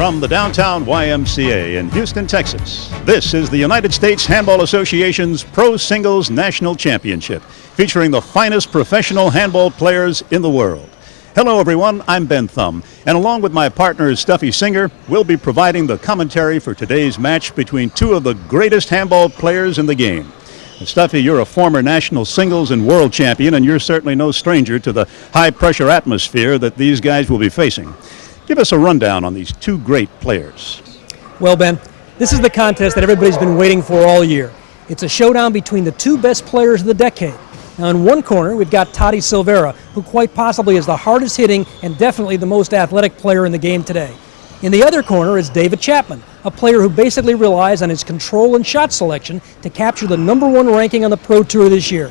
From the downtown YMCA in Houston, Texas, this is the United States Handball Association's Pro Singles National Championship, featuring the finest professional handball players in the world. Hello, everyone. I'm Ben Thumb, and along with my partner, Stuffy Singer, we'll be providing the commentary for today's match between two of the greatest handball players in the game. And Stuffy, you're a former national singles and world champion, and you're certainly no stranger to the high-pressure atmosphere that these guys will be facing. Give us a rundown on these two great players. Well, Ben, this is the contest that everybody's been waiting for all year. It's a showdown between the two best players of the decade. Now, in one corner, we've got Tony Silvera, who quite possibly is the hardest hitting and definitely the most athletic player in the game today. In the other corner is David Chapman, a player who basically relies on his control and shot selection to capture the #1 ranking on the Pro Tour this year.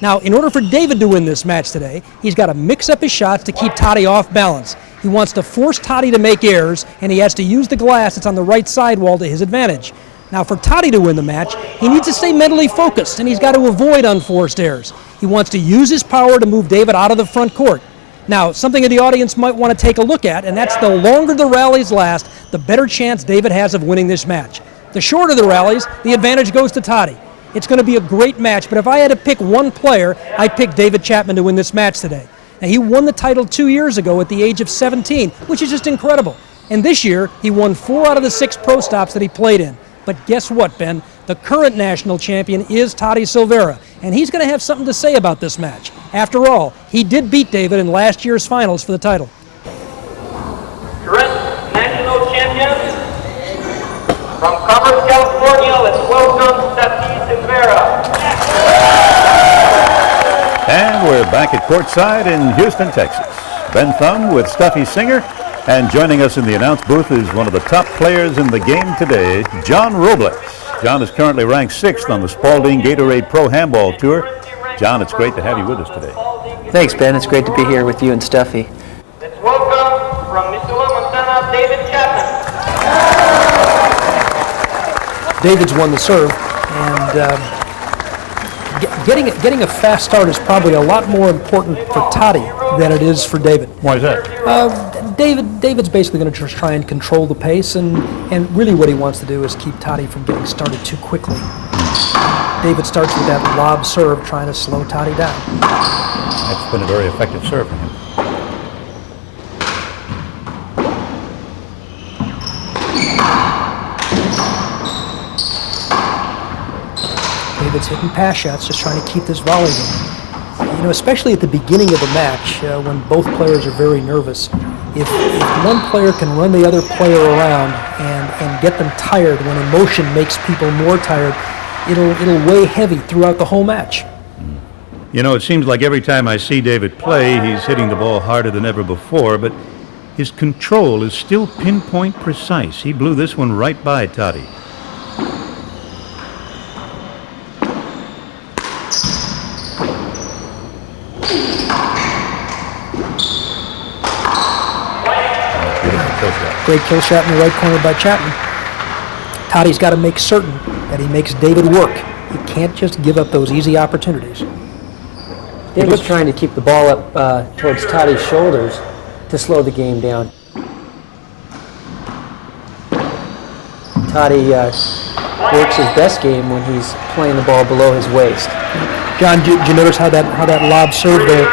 Now, in order for David to win this match today, he's got to mix up his shots to keep Tony off balance. He wants to force Tony to make errors, and he has to use the glass that's on the right sidewall to his advantage. Now, for Tony to win the match, he needs to stay mentally focused, and he's got to avoid unforced errors. He wants to use his power to move David out of the front court. Now, something that the audience might want to take a look at, and that's the longer the rallies last, the better chance David has of winning this match. The shorter the rallies, the advantage goes to Tony. It's going to be a great match, but if I had to pick one player, I'd pick David Chapman to win this match today. Now, he won the title 2 years ago at the age of 17, which is just incredible. And this year, he won 4 out of the 6 pro stops that he played in. But guess what, Ben? The current national champion is Tony Silvera, and he's going to have something to say about this match. After all, he did beat David in last year's finals for the title. Current national champion from Commerce, California, let's welcome Stuffy Chapman. And we're back at courtside in Houston, Texas. Ben Thumb with Stuffy Singer, and joining us in the announce booth is one of the top players in the game today, John Robles. John is currently ranked 6th on the Spalding Gatorade Pro Handball Tour. John, it's great to have you with us today. Thanks, Ben. It's great to be here with you and Stuffy. Let's welcome from Missoula, Montana, David Chapman. David's won the serve, and getting a fast start is probably a lot more important for Tony than it is for David. Why is that? David's basically going to just try and control the pace, and really what he wants to do is keep Tony from getting started too quickly. David starts with that lob serve, trying to slow Tony down. That's been a very effective serve for him. David's hitting pass shots, just trying to keep this volley going. You know, especially at the beginning of the match, when both players are very nervous, if one player can run the other player around and get them tired when emotion makes people more tired, it'll weigh heavy throughout the whole match. You know, it seems like every time I see David play, he's hitting the ball harder than ever before, but his control is still pinpoint precise. He blew this one right by Tony. Great kill shot in the right corner by Chapman. Tony's got to make certain that he makes David work. He can't just give up those easy opportunities. David's trying to keep the ball up towards Tony's shoulders to slow the game down. Tony works his best game when he's playing the ball below his waist. John, did you notice how that lob serve there?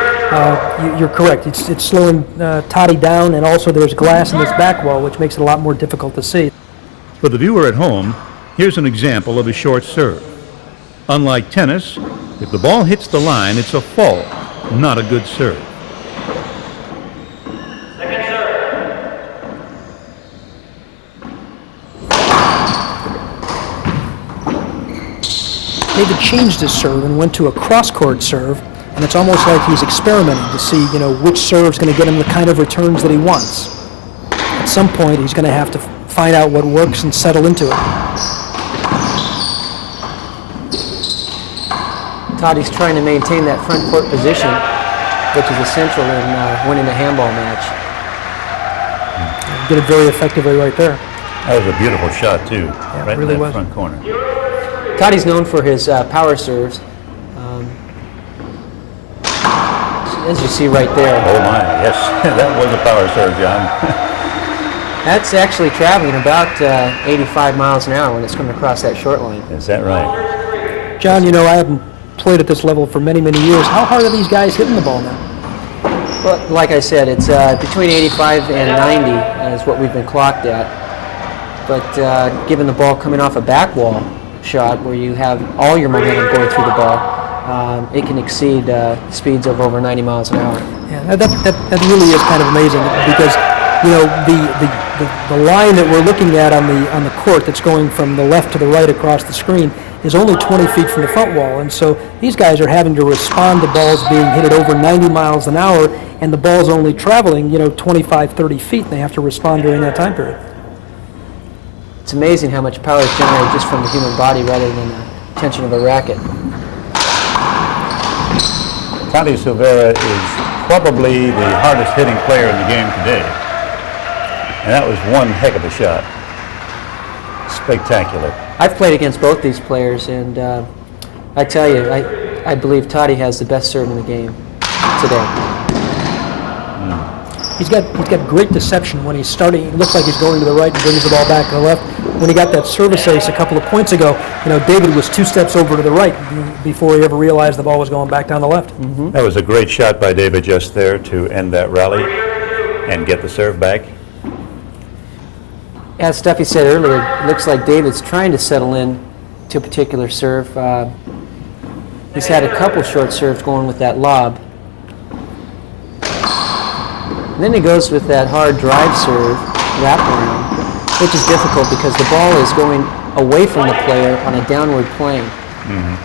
You're correct. It's slowing Tony down, and also there's glass in this back wall, which makes it a lot more difficult to see. For the viewer at home, here's an example of a short serve. Unlike tennis, if the ball hits the line, it's a fault, not a good serve. Second serve. David changed his serve and went to a cross-court serve, and it's almost like he's experimenting to see, which serve's going to get him the kind of returns that he wants. At some point, he's going to have to find out what works and settle into it. Tony's trying to maintain that front court position, which is essential in winning a handball match. Did it very effectively right there. That was a beautiful shot, too, right really in that was. front corner. Tony's known for his power serves. As you see right there. Oh, my, yes. That was a power serve, John. That's actually traveling about 85 miles an hour when it's coming across that short line. Is that right? John, you know, I haven't played at this level for many, many years. How hard are these guys hitting the ball now? Well, like I said, it's between 85 and 90 is what we've been clocked at. But given the ball coming off a back wall shot where you have all your momentum going through the ball, it can exceed speeds of over 90 miles an hour. Yeah, that really is kind of amazing because, you know, the line that we're looking at on the court that's going from the left to the right across the screen is only 20 feet from the front wall, and so these guys are having to respond to balls being hit at over 90 miles an hour, and the ball's only traveling, you know, 25, 30 feet, and they have to respond during that time period. It's amazing how much power is generated just from the human body rather than the tension of a racket. Tony Silvera is probably the hardest hitting player in the game today. And that was one heck of a shot. Spectacular. I've played against both these players, and I tell you, I believe Toddy has the best serve in the game today. He's got great deception when he's starting. It looks like he's going to the right and brings the ball back to the left. When he got that service ace a couple of points ago, you know, David was 2 steps over to the right before he ever realized the ball was going back down the left. Mm-hmm. That was a great shot by David just there to end that rally and get the serve back. As Stuffy said earlier, it looks like David's trying to settle in to a particular serve. He's had a couple short serves going with that lob. And then he goes with that hard drive serve, wraparound, which is difficult because the ball is going away from the player on a downward plane. Mm-hmm.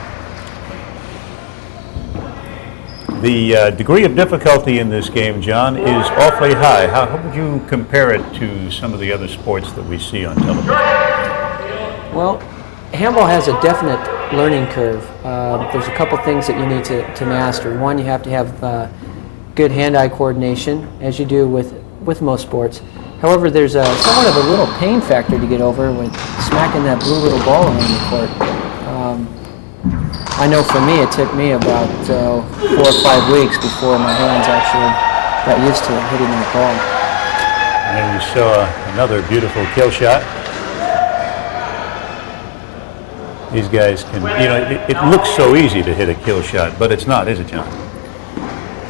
The degree of difficulty in this game, John, is awfully high. How would you compare it to some of the other sports that we see on television? Well, handball has a definite learning curve. There's a couple things that you need to master. One, you have to have good hand-eye coordination, as you do with most sports. However, there's somewhat of a little pain factor to get over when smacking that blue little ball around the court. I know for me, it took me about 4 or 5 weeks before my hands actually got used to hitting that ball. And you saw another beautiful kill shot. These guys can, you know, it looks so easy to hit a kill shot, but it's not, is it, John?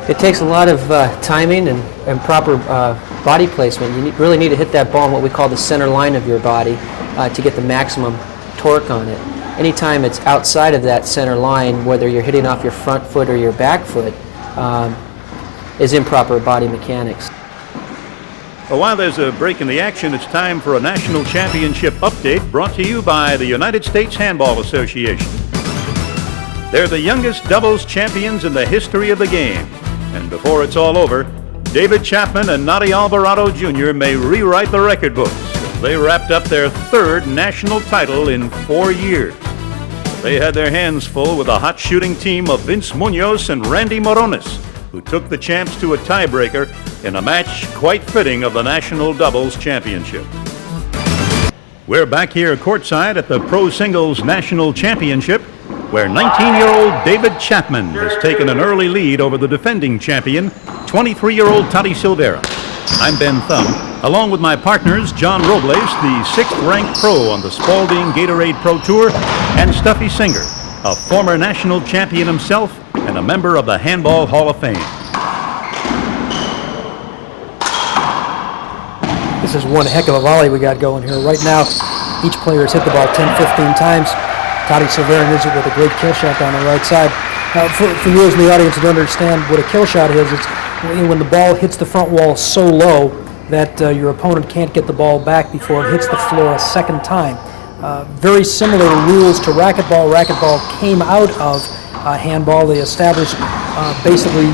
It takes a lot of timing and proper body placement. You really need to hit that ball in what we call the center line of your body to get the maximum torque on it. Anytime it's outside of that center line, whether you're hitting off your front foot or your back foot, is improper body mechanics. Well, while there's a break in the action, it's time for a national championship update brought to you by the United States Handball Association. They're the youngest doubles champions in the history of the game. And before it's all over, David Chapman and Noddy Alvarado Jr. may rewrite the record books. They wrapped up their 3rd national title in 4 years. They had their hands full with a hot shooting team of Vince Munoz and Randy Moronis, who took the champs to a tiebreaker in a match quite fitting of the National Doubles Championship. We're back here courtside at the Pro Singles National Championship, where 19-year-old David Chapman has taken an early lead over the defending champion, 23-year-old Tony Silvera. I'm Ben Thumb, along with my partners John Robles, the 6th-ranked pro on the Spalding Gatorade Pro Tour, and Stuffy Singer, a former national champion himself and a member of the Handball Hall of Fame. This is one heck of a volley we got going here. Right now, each player has hit the ball 10, 15 times. Tony Silvera is it with a great kill shot down the right side. For you in the audience to understand what a kill shot is, it's when the ball hits the front wall so low that your opponent can't get the ball back before it hits the floor a second time. Very similar rules to racquetball. Racquetball came out of handball. They established basically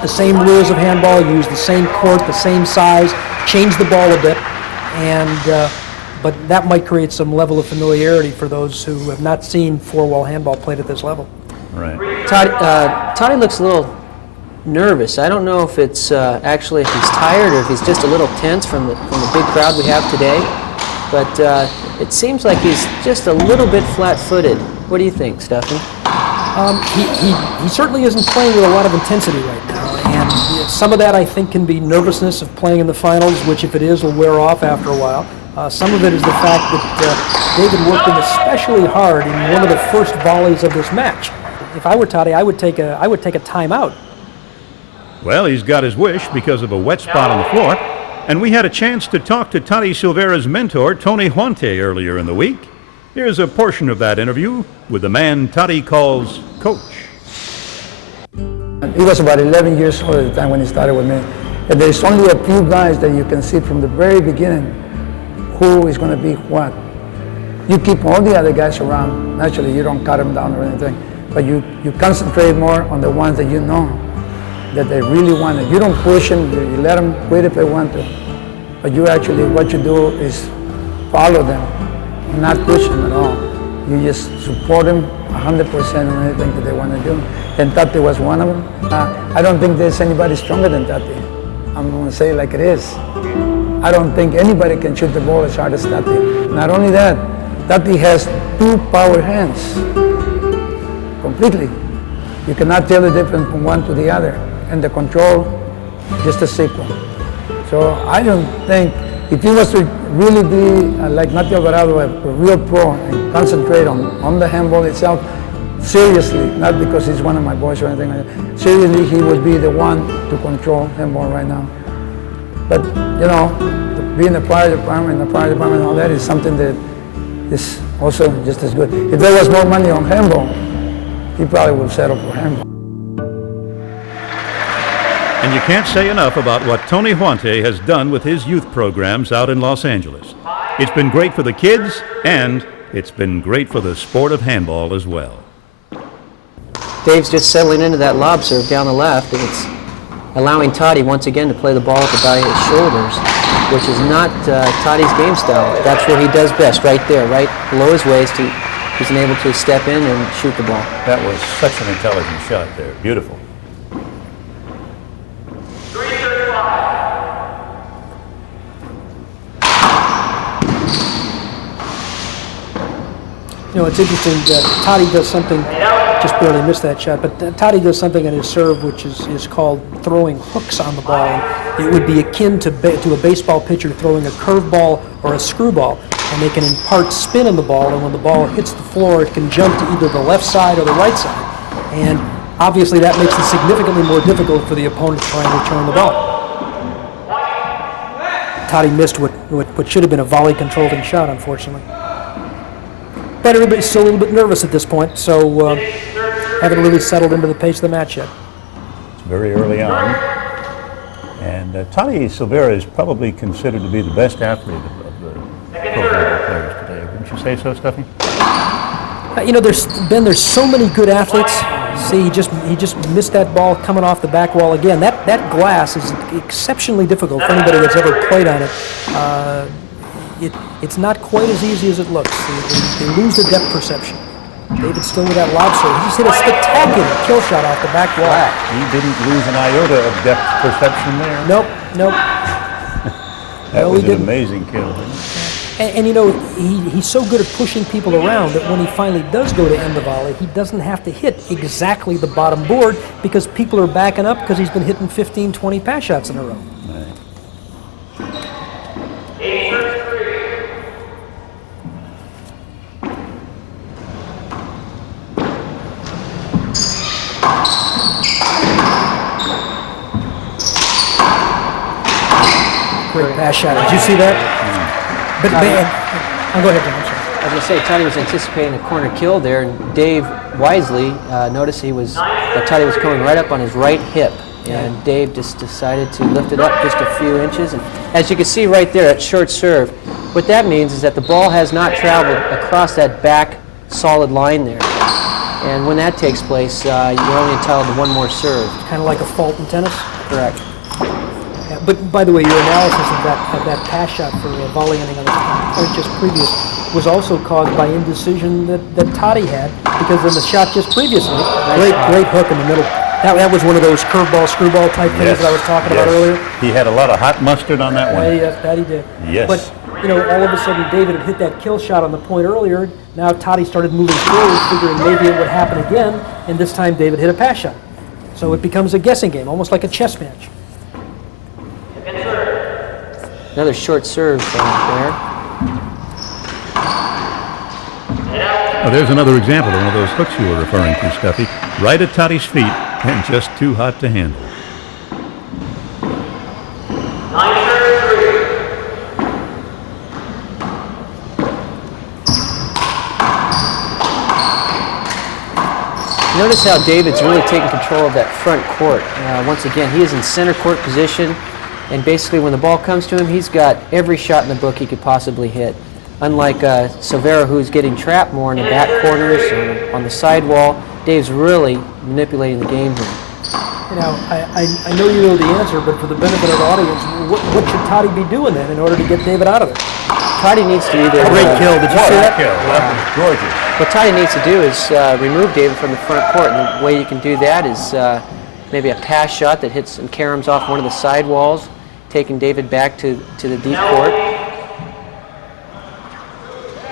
the same rules of handball, used the same court, the same size, changed the ball a bit, and but that might create some level of familiarity for those who have not seen 4-wall handball played at this level. Right. Toddy looks a little nervous. I don't know if it's actually if he's tired or if he's just a little tense from the big crowd we have today. But it seems like he's just a little bit flat-footed. What do you think, Stuffy? He certainly isn't playing with a lot of intensity right now, and Some of that, I think, can be nervousness of playing in the finals, which, if it is, will wear off after a while. Some of it is the fact that David worked him especially hard in one of the first volleys of this match. If I were Toddy, I would take a timeout. Well, he's got his wish because of a wet spot on the floor. And we had a chance to talk to Toddy Silvera's mentor, Tony Huante, earlier in the week. Here's a portion of that interview with the man Toddy calls Coach. He was about 11 years old at the time when he started with me. And there's only a few guys that you can see from the very beginning who is going to be what. You keep all the other guys around. Naturally, you don't cut them down or anything. But you concentrate more on the ones that you know that they really want it. You don't push them, you let them quit if they want to. But you actually, what you do is follow them, not push them at all. You just support them 100% on anything that they want to do. And Tati was one of them. I don't think there's anybody stronger than Tati. I'm going to say it like it is. I don't think anybody can shoot the ball as hard as Tati. Not only that, Tati has 2 power hands, completely. You cannot tell the difference from one to the other. And the control, just a sequel. So I don't think, if he was to really be like Nati Alvarado, a real pro, and concentrate on the handball itself, seriously, not because he's one of my boys or anything like that, seriously, he would be the one to control handball right now. But, you know, being the fire department and all that is something that is also just as good. If there was more money on handball, he probably would settle for handball. And you can't say enough about what Tony Huante has done with his youth programs out in Los Angeles. It's been great for the kids, and it's been great for the sport of handball as well. Dave's just settling into that lob serve down the left, and it's allowing Toddy once again to play the ball at the back of his shoulders, which is not Toddy's game style. That's where he does best, right there, right below his waist. He's able to step in and shoot the ball. That was such an intelligent shot there. Beautiful. You know, it's interesting that Toddy does something, just barely missed that shot, but Toddy does something in his serve which is called throwing hooks on the ball. And it would be akin to a baseball pitcher throwing a curveball or a screwball, and they can impart spin on the ball, and when the ball hits the floor, it can jump to either the left side or the right side. And obviously that makes it significantly more difficult for the opponent to try and return the ball. Toddy missed what should have been a volley-controlled shot, unfortunately. But everybody's still a little bit nervous at this point, so haven't really settled into the pace of the match yet. It's very early on. And Tony Silvera is probably considered to be the best athlete of the pro players today. Wouldn't you say so, Stuffy? You know, there's so many good athletes. See, he just missed that ball coming off the back wall again. That glass is exceptionally difficult for anybody that's ever played on it. It's not quite as easy as it looks. They lose the depth perception. David still with that lob serve. He just hit a spectacular kill shot off the back wall. He didn't lose an iota of depth perception there. Nope. That was an amazing kill. And you know, he's so good at pushing people around that when he finally does go to end the volley, he doesn't have to hit exactly the bottom board because people are backing up because he's been hitting 15, 20 pass shots in a row. Great pass shot. Did you see that? But go ahead, John. I'm sorry. I was going to say, Toddy was anticipating a corner kill there, and Dave wisely noticed that Toddy was coming right up on his right hip, and Dave just decided to lift it up just a few inches. And as you can see right there at short serve, what that means is that the ball has not traveled across that back solid line there. And when that takes place, you're only entitled to one more serve. Kind of like a fault in tennis? Correct. Yeah, but by the way, your analysis of that pass shot for volley ending on the point just previous was also caused by indecision that Toddy had, because in the shot just previously, great hook in the middle. That was one of those curveball, screwball type things that I was talking about earlier. He had a lot of hot mustard on that one. Yes, that he did. Yes. But, you know, all of a sudden David had hit that kill shot on the point earlier. Now Toddy started moving forward, figuring maybe it would happen again, and this time David hit a pass shot. So it becomes a guessing game, almost like a chess match. Another short serve there. Oh, there's another example of one of those hooks you were referring to, Stuffy. Right at Toddy's feet and just too hot to handle. Notice how David's really taking control of that front court. Once again, he is in center court position, and basically when the ball comes to him, he's got every shot in the book he could possibly hit. Unlike Silvera, who's getting trapped more in the back corners or on the sidewall, Dave's really manipulating the game here. You know, I know you know the answer, but for the benefit of the audience, what should Toddy be doing then in order to get David out of it? Toddy needs to either... Great kill. Did you see that? Kill. Gorgeous. What Toddy needs to do is remove David from the front court, and the way you can do that is maybe a pass shot that hits and caroms off one of the side walls, taking David back to the deep court.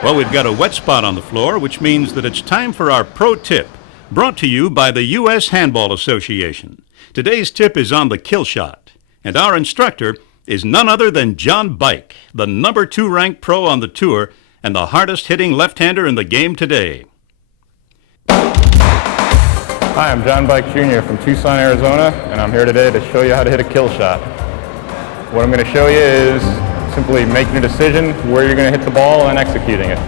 Well, we've got a wet spot on the floor, which means that it's time for our pro tip, brought to you by the U.S. Handball Association. Today's tip is on the kill shot, and our instructor is none other than John Bike, the number 2 ranked pro on the tour and the hardest hitting left-hander in the game today. Hi, I'm John Bike Jr. from Tucson, Arizona, and I'm here today to show you how to hit a kill shot. What I'm going to show you is simply making a decision where you're going to hit the ball and executing it.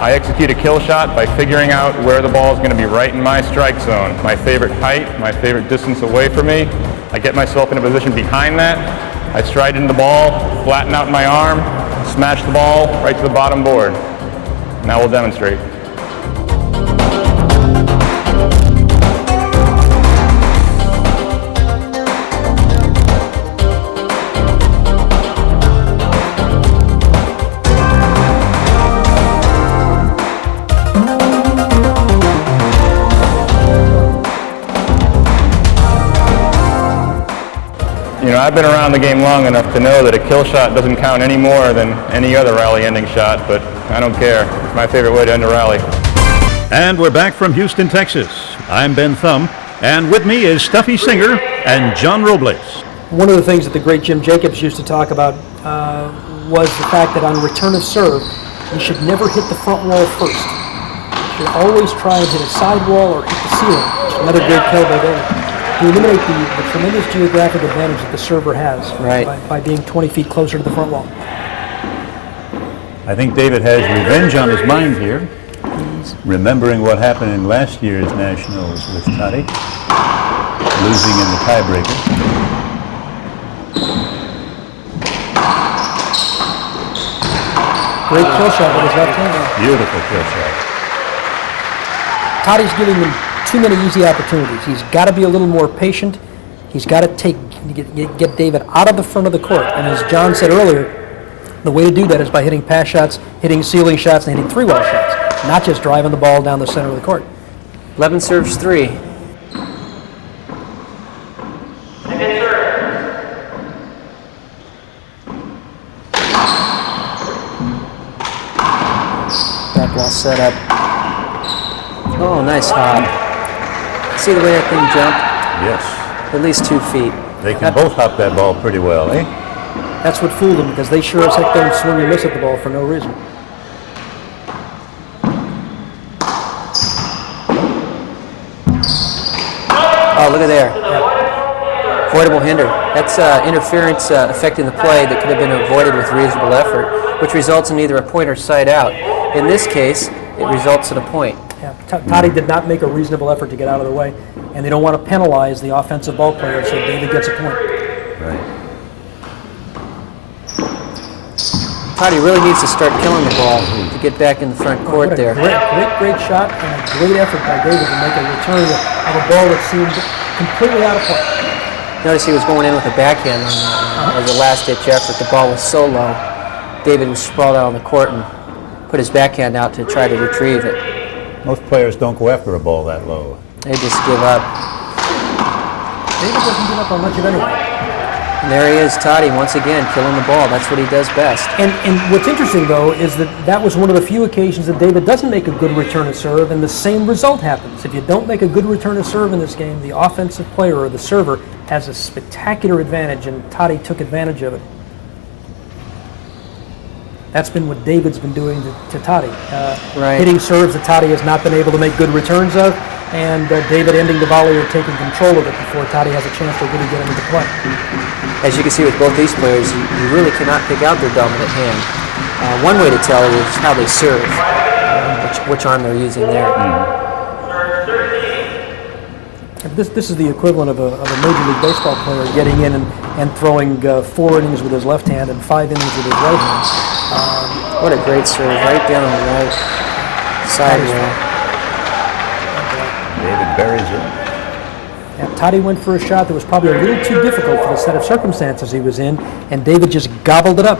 I execute a kill shot by figuring out where the ball is going to be right in my strike zone, my favorite height, my favorite distance away from me. I get myself in a position behind that. I stride into the ball, flatten out my arm, smash the ball right to the bottom board. Now we'll demonstrate. You know, I've been around the game long enough to know that a kill shot doesn't count any more than any other rally ending shot, but I don't care. It's my favorite way to end a rally. And we're back from Houston, Texas. I'm Ben Thumb, and with me is Stuffy Singer and John Robles. One of the things that the great Jim Jacobs used to talk about was the fact that on return of serve, you should never hit the front wall first. You should always try and hit a side wall or hit the ceiling. Another great kill by David. To eliminate the tremendous geographic advantage that the server has by being 20 feet closer to the front wall. I think David has revenge on his mind here, remembering what happened in last year's Nationals with Toddy, losing in the tiebreaker. Great kill shot with his left hand. Beautiful kill shot. Toddy's giving him too many easy opportunities. He's got to be a little more patient. He's got to get David out of the front of the court. And as John said earlier, the way to do that is by hitting pass shots, hitting ceiling shots, and hitting 3-wall shots, not just driving the ball down the center of the court. Levin serves 3. Back wall set up. Oh, nice hop. See the way that thing jumped? Yes. At least 2 feet. They can both hop that ball pretty well, eh? That's what fooled them, because they sure as heck don't swing and miss at the ball for no reason. Oh, look at there. Avoidable hinder. That's interference affecting the play that could have been avoided with reasonable effort, which results in either a point or side out. In this case, it results in a point. Yeah, Toddy did not make a reasonable effort to get out of the way, and they don't want to penalize the offensive ball player, so David gets a point. Right. Toddy really needs to start killing the ball to get back in the front court there. Great shot and a great effort by David to make a return of a ball that seemed completely out of play. Notice he was going in with a backhand as a last-ditch effort. The ball was so low. David was sprawled out on the court and put his backhand out to try to retrieve it. Most players don't go after a ball that low. They just give up. David doesn't give up on much of anything. And there he is, Toddy, once again, killing the ball. That's what he does best. And what's interesting, though, is that was one of the few occasions that David doesn't make a good return to serve, and the same result happens. If you don't make a good return to serve in this game, the offensive player or the server has a spectacular advantage, and Toddy took advantage of it. That's been what David's been doing to Toddy. Hitting serves that Toddy has not been able to make good returns of, and David ending the volley or taking control of it before Toddy has a chance to really get into play. As you can see with both these players, you really cannot pick out their dominant hand. One way to tell is how they serve, which arm they're using there. This is the equivalent of a Major League Baseball player getting in and throwing 4 innings with his left hand and 5 innings with his right hand. What a great serve, right down the right side wall. David buries it. And Toddy went for a shot that was probably a little too difficult for the set of circumstances he was in, and David just gobbled it up.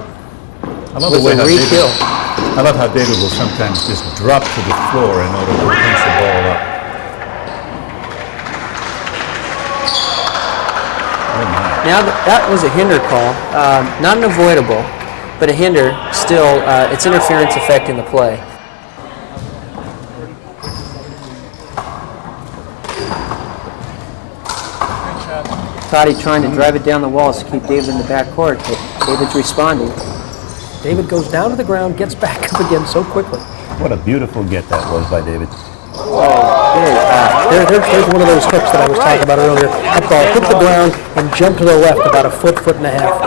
I love the way I love how David will sometimes just drop to the floor in order to punch the ball up. Now that was a hinder call, not an avoidable, but a hinder. Still, it's interference affecting the play. Toddy trying to drive it down the walls to keep David in the back court, but David's responding. David goes down to the ground, gets back up again so quickly. What a beautiful get that was by David. There's one of those hooks that I was talking about earlier. That ball hit the ground and jumped to the left about a foot and a half.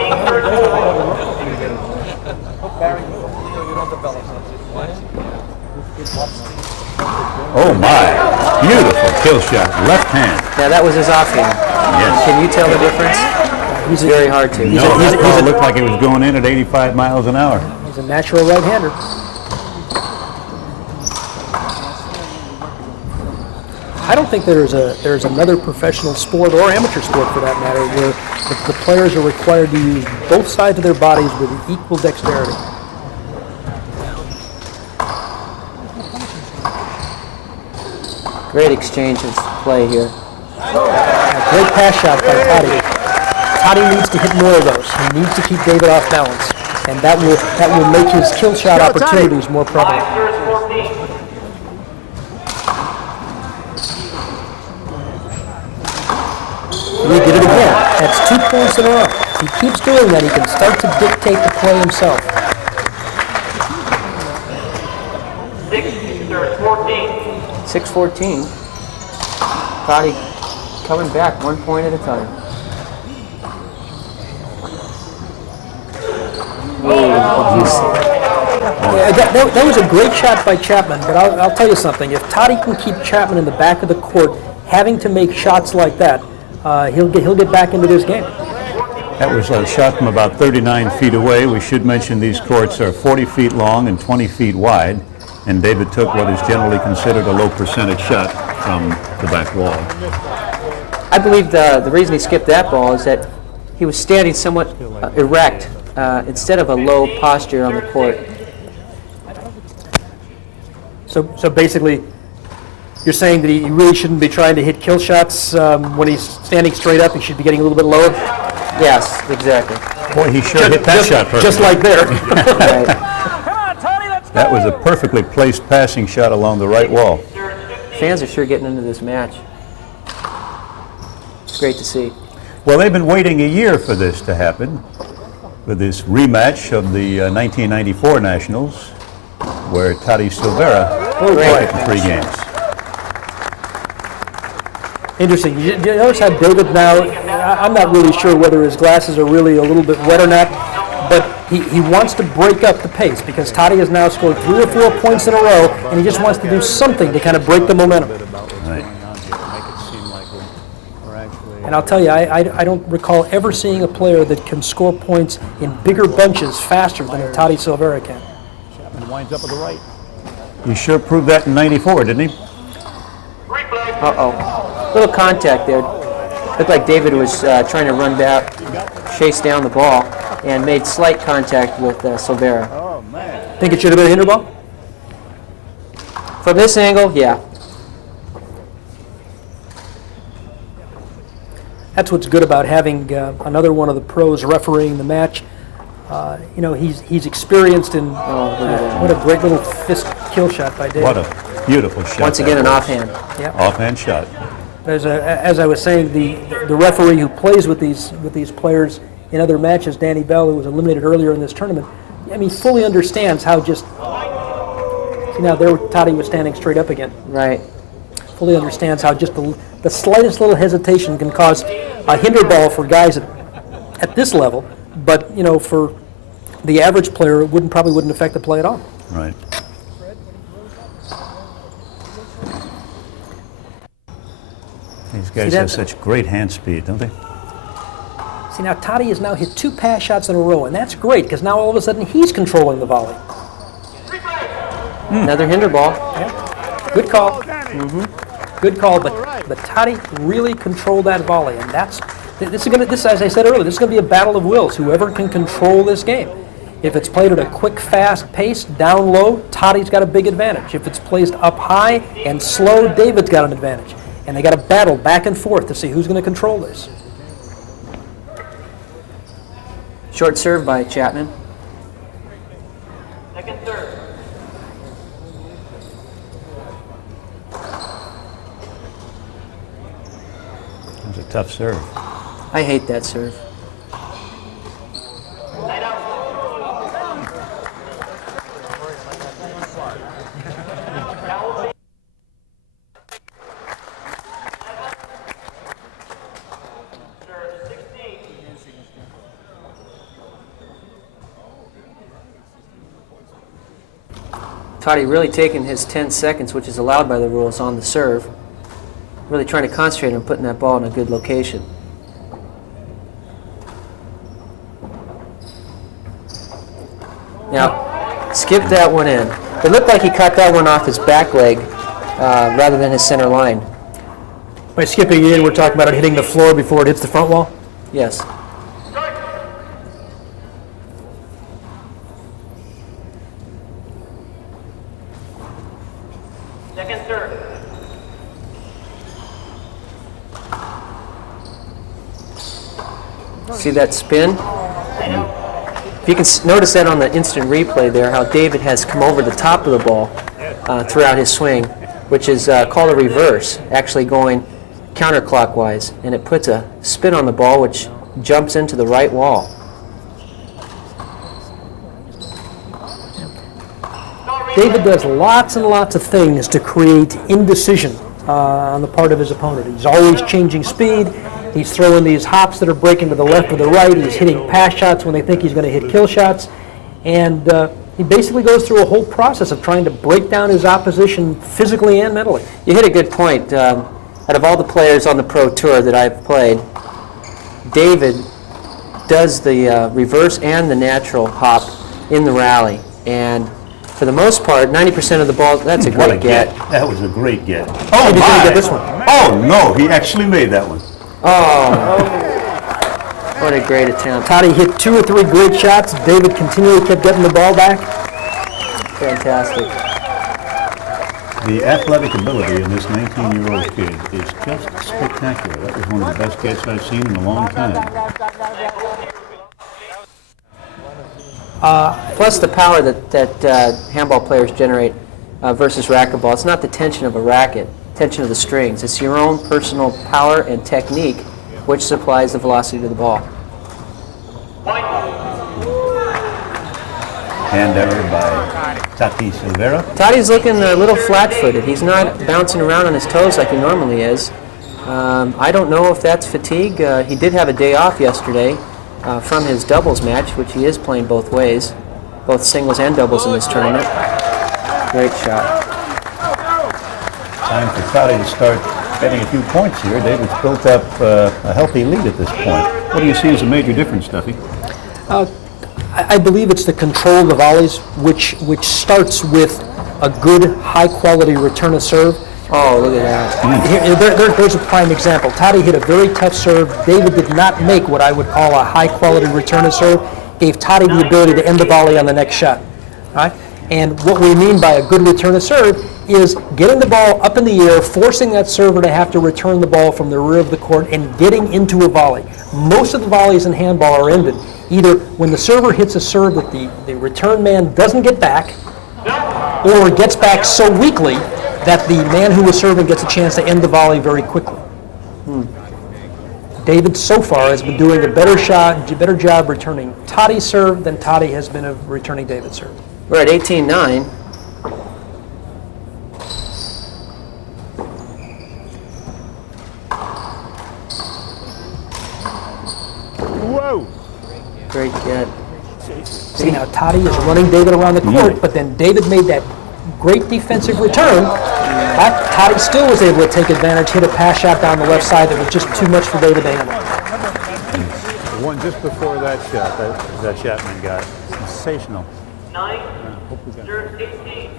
Oh my, beautiful kill shot, left hand. Yeah, that was his offhand. Yes. Can you tell the difference? It's very hard to. It looked like it was going in at 85 miles an hour. He's a natural right-hander. I don't think there's another professional sport or amateur sport for that matter where the players are required to use both sides of their bodies with equal dexterity. Great exchange of play here. A great pass shot by Toddy. Toddy needs to hit more of those. He needs to keep David off balance, and that will make his kill shot opportunities more prevalent. He did it again. That's 2 points in a row. If he keeps doing that, he can start to dictate the play himself. 6-14. Toddy coming back 1 point at a time. That was a great shot by Chapman, but I'll tell you something. If Toddy can keep Chapman in the back of the court having to make shots like that, he'll get back into this game. That was a shot from about 39 feet away. We should mention these courts are 40 feet long and 20 feet wide, and David took what is generally considered a low percentage shot from the back wall. I believe the reason he skipped that ball is that he was standing somewhat erect instead of a low posture on the court. So basically, you're saying that he really shouldn't be trying to hit kill shots when he's standing straight up. He should be getting a little bit lower. Yes, exactly. Boy, he sure hit that shot perfectly. Just like there. Right. That was a perfectly placed passing shot along the right wall. Fans are sure getting into this match. It's great to see. Well, they've been waiting a year for this to happen, for this rematch of the 1994 Nationals, where Tony Silvera took it in 3 games. Interesting. You notice how David now, I'm not really sure whether his glasses are really a little bit wet or not, but he wants to break up the pace because Toddy has now scored 3 or 4 points in a row, and he just wants to do something to kind of break the momentum. Right. And I'll tell you, I don't recall ever seeing a player that can score points in bigger bunches faster than Toddy Silvera can. Chapman winds up at the right. He sure proved that in '94, didn't he? Uh-oh. Little contact there. Looked like David was trying to run back, chase down the ball, and made slight contact with Silvera. Oh, man. Think it should have been a hinder ball? From this angle, yeah. That's what's good about having another one of the pros refereeing the match. He's experienced in what a great little fist kill shot by David. What a beautiful shot. Once again, an offhand. Yeah. Offhand shot. As I was saying, the referee who plays with these players in other matches, Danny Bell, who was eliminated earlier in this tournament, I mean, fully understands how just. See, now there Toddy was standing straight up again. Right. Fully understands how just the slightest little hesitation can cause a hinder ball for guys at this level, but for the average player, it probably wouldn't affect the play at all. Right. These guys have such great hand speed, don't they? See, now Toddy has now hit 2 pass shots in a row, and that's great because now all of a sudden he's controlling the volley. Another hinder ball. Yeah. Good call. Good call, but Toddy really controlled that volley, and this, as I said earlier, this is going to be a battle of wills. Whoever can control this game. If it's played at a quick, fast pace, down low, Toddy's got a big advantage. If it's placed up high and slow, David's got an advantage. And they got to battle back and forth to see who's going to control this. Short serve by Chapman. Second serve. That's a tough serve. I hate that serve. Toddy really taking his 10 seconds, which is allowed by the rules, on the serve. Really trying to concentrate on putting that ball in a good location. Now, skip that one in. It looked like he cut that one off his back leg rather than his center line. By skipping in, we're talking about it hitting the floor before it hits the front wall? Yes. Second serve. See that spin? If you can notice that on the instant replay there, how David has come over the top of the ball throughout his swing, which is called a reverse, actually going counterclockwise, and it puts a spin on the ball which jumps into the right wall. David does lots and lots of things to create indecision on the part of his opponent. He's always changing speed. He's throwing these hops that are breaking to the left or the right. He's hitting pass shots when they think he's going to hit kill shots. And he basically goes through a whole process of trying to break down his opposition physically and mentally. You hit a good point. Out of all the players on the Pro Tour that I've played, David does the reverse and the natural hop in the rally. And for the most part, 90% of the balls, that's a great get. That was a great get. Oh, he's going to get this one. Oh, no, he actually made that one. Oh, what a great attempt. Toddy hit 2 or 3 great shots. David continually kept getting the ball back. Fantastic. The athletic ability in this 19-year-old kid is just spectacular. That was one of the best gets I've seen in a long time. Plus the power that handball players generate versus racquetball. It's not the tension of a racket, tension of the strings. It's your own personal power and technique which supplies the velocity to the ball. Hand error by Tati Silvera. Toddy's looking a little flat-footed. He's not bouncing around on his toes like he normally is. I don't know if that's fatigue. He did have a day off yesterday from his doubles match, which he is playing both ways, both singles and doubles in this tournament. Great shot. Time for Toddy to start getting a few points here. David's built up a healthy lead at this point. What do you see as a major difference, Stuffy? I believe it's the control of the volleys, which starts with a good, high-quality return of serve. Oh, look at that. There's a prime example. Toddy hit a very tough serve. David did not make what I would call a high-quality return of serve. Gave Toddy the ability to end the volley on the next shot. All right? And what we mean by a good return of serve is getting the ball up in the air, forcing that server to have to return the ball from the rear of the court and getting into a volley. Most of the volleys in handball are ended either when the server hits a serve that the return man doesn't get back, or gets back so weakly that the man who was serving gets a chance to end the volley very quickly. David so far has been doing a better job returning Toddy's serve than Toddy has been of returning David's serve. We're at 18-9. Whoa! Very good. See, now Toddy is running David around the court, but then David made that great defensive return. Toddy still was able to take advantage, hit a pass shot down the left side that was just too much for David to handle. The one just before that shot that Chapman got. Sensational. 9, 16.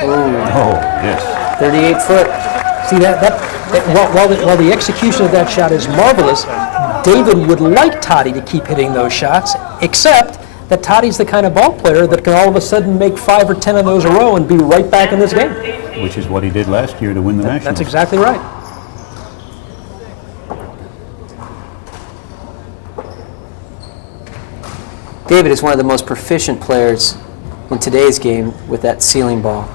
Oh, yes. 38 foot. See, while the execution of that shot is marvelous, David would like Toddy to keep hitting those shots, except that Toddy's the kind of ball player that can all of a sudden make 5 or 10 of those a row and be right back in this game. Which is what he did last year to win the Nationals. That's exactly right. David is one of the most proficient players in today's game with that ceiling ball.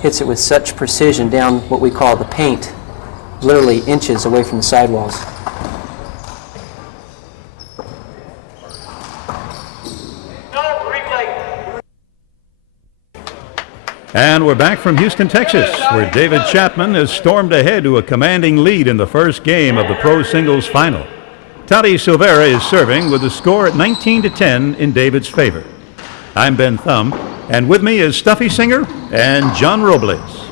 Hits it with such precision down what we call the paint, literally inches away from the sidewalls. And we're back from Houston, Texas, where David Chapman has stormed ahead to a commanding lead in the first game of the Pro Singles Final. Tony Silvera is serving with the score at 19-10 in David's favor. I'm Ben Thumb, and with me is Stuffy Singer and John Robles.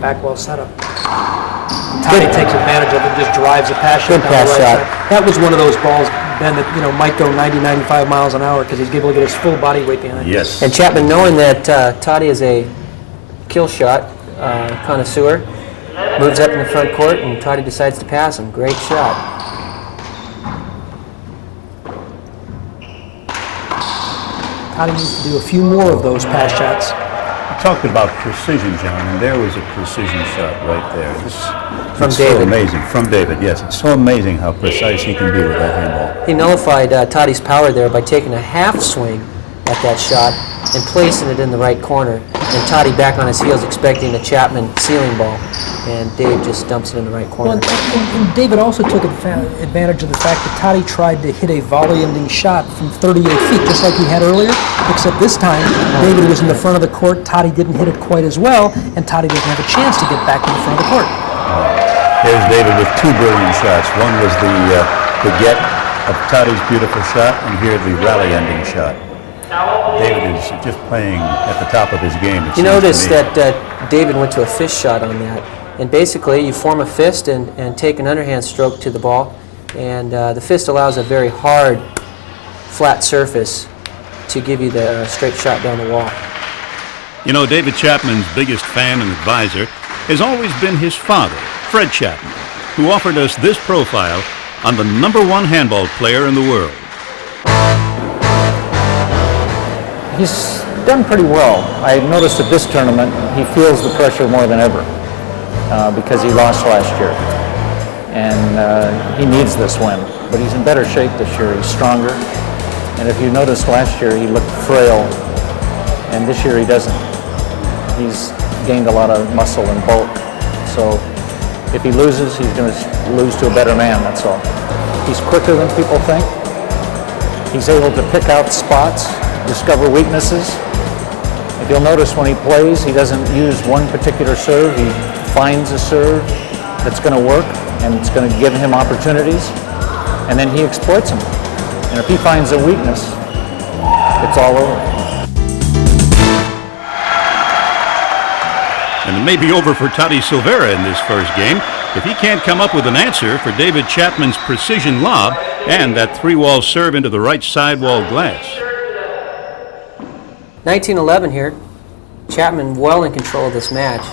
Back well set up. Toddy takes advantage of it and just drives a pass shot. Good pass shot. That was one of those balls, Ben, that might go 90, 95 miles an hour because he's able to get his full body weight behind it. Yes. And Chapman, knowing that Toddy is a kill shot connoisseur, moves up in the front court, and Toddy decides to pass him. Great shot. Toddy needs to do a few more of those pass shots. You talked about precision, John, and there was a precision shot right there. From it's David. So amazing. From David, yes. It's so amazing how precise he can be with that handball. He nullified Toddy's power there by taking a half swing at that shot and placing it in the right corner. And Toddy back on his heels expecting a Chapman ceiling ball. And Dave just dumps it in the right corner. Well, and David also took advantage of the fact that Toddy tried to hit a volley-ending shot from 38 feet, just like he had earlier, except this time David was in the front of the court, Toddy didn't hit it quite as well, and Toddy didn't have a chance to get back in the front of the court. Here's David with two brilliant shots. One was the get of Toddy's beautiful shot, and here the rally-ending shot. David is just playing at the top of his game. You notice that David went to a fist shot on that. And basically, you form a fist and take an underhand stroke to the ball. And the fist allows a very hard, flat surface to give you the straight shot down the wall. You know, David Chapman's biggest fan and advisor has always been his father, Fred Chapman, who offered us this profile on the #1 handball player in the world. He's done pretty well. I noticed at this tournament he feels the pressure more than ever because he lost last year. And he needs this win. But he's in better shape this year. He's stronger. And if you noticed last year he looked frail. And this year he doesn't. He's gained a lot of muscle and bulk. So if he loses, he's going to lose to a better man, that's all. He's quicker than people think. He's able to pick out spots, discover weaknesses. If you'll notice when he plays, he doesn't use one particular serve. He finds a serve that's going to work and it's going to give him opportunities, and then he exploits them. And if he finds a weakness, it's all over. And it may be over for Tony Silvera in this first game if he can't come up with an answer for David Chapman's precision lob and that three-wall serve into the right sidewall glass. 1911 here. Chapman well in control of this match.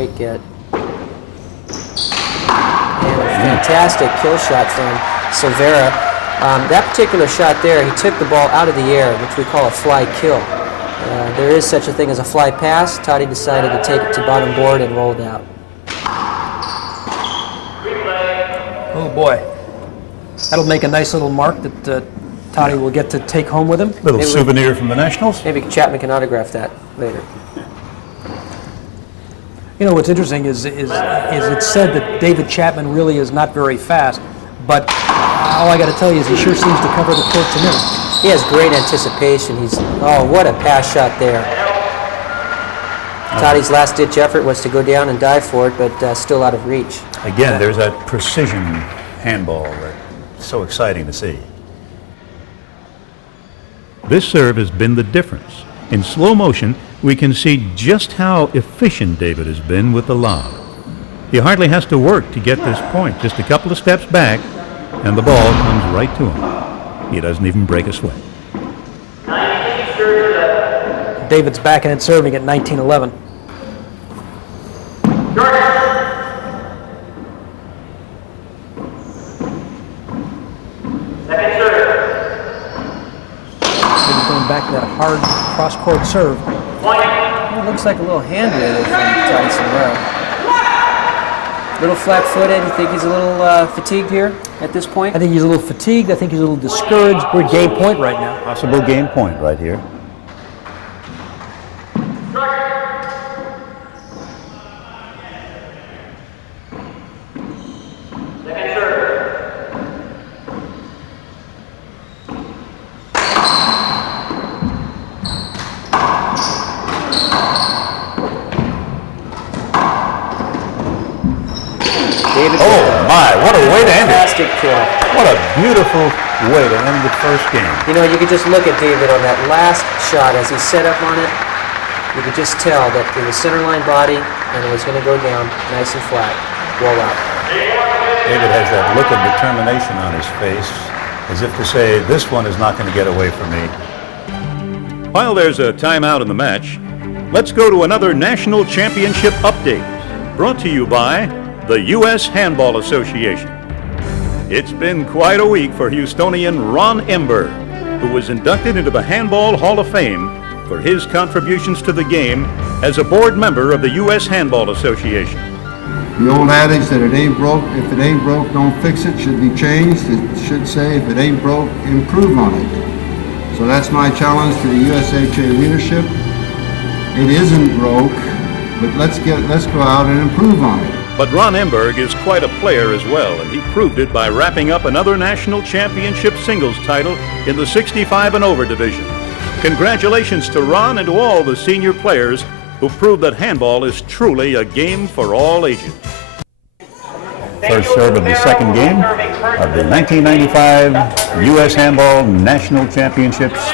Great get. And a fantastic kill shot from Silvera. That particular shot there, he took the ball out of the air, which we call a fly kill. There is such a thing as a fly pass. Toddy decided to take it to bottom board and rolled out. Oh boy. That'll make a nice little mark that Toddy will get to take home with him. Little souvenir from the Nationals. Maybe Chapman can autograph that later. You know, what's interesting is it's said that David Chapman really is not very fast, but all I got to tell you is he sure seems to cover the court to me. He has great anticipation. Oh, what a pass shot there. Toddy's last-ditch effort was to go down and dive for it, but still out of reach. Again, there's that precision handball that's so exciting to see. This serve has been the difference. In slow motion, we can see just how efficient David has been with the lob. He hardly has to work to get this point. Just a couple of steps back, and the ball comes right to him. He doesn't even break a sweat. David's backing and serving at 19-11. David going back to that hard cross-court serve. It looks like a little hand there from Toddy Silvera. Little flat-footed. You think he's a little fatigued here at this point? I think he's a little fatigued. I think he's a little discouraged. We're at game point right now. Possible game point right here. Oh my, what a way to end it. Fantastic kill. What a beautiful way to end the first game. You know, you could just look at David on that last shot as he set up on it. You could just tell that it was center line body and it was going to go down nice and flat. Roll out. David has that look of determination on his face, as if to say, this one is not going to get away from me. While there's a timeout in the match, let's go to another national championship update, brought to you by the U.S. Handball Association. It's been quite a week for Houstonian Ron Emberg, who was inducted into the Handball Hall of Fame for his contributions to the game as a board member of the U.S. Handball Association. The old adage that it ain't broke, if it ain't broke, don't fix it, should be changed. It should say, if it ain't broke, improve on it. So that's my challenge to the USHA leadership. It isn't broke, but let's go out and improve on it. But Ron Emberg is quite a player as well, and he proved it by wrapping up another national championship singles title in the 65 and over division. Congratulations to Ron and to all the senior players who proved that handball is truly a game for all ages. First serve of the second game of the 1995 U.S. Handball National Championships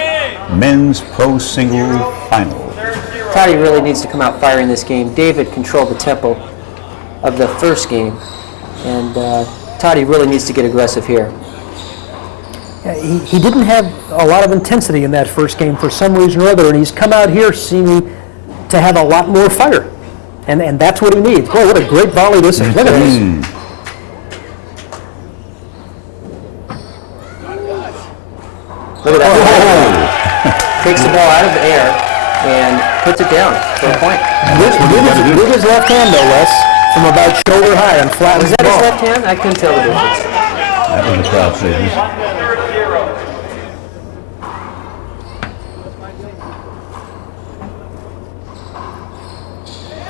Men's Pro Single Final. Toddy really needs to come out firing this game. David controlled the tempo of the first game, and Toddy really needs to get aggressive here. He didn't have a lot of intensity in that first game for some reason or other, and he's come out here seeming to have a lot more fire, and that's what he needs. Boy, what a great volley this is. Look at this. Look at that. Takes the ball out of the air and puts it down for a point. With his left hand, no less, from about shoulder high and flat. Was that his left hand? I couldn't tell the difference. That was a crowd savings.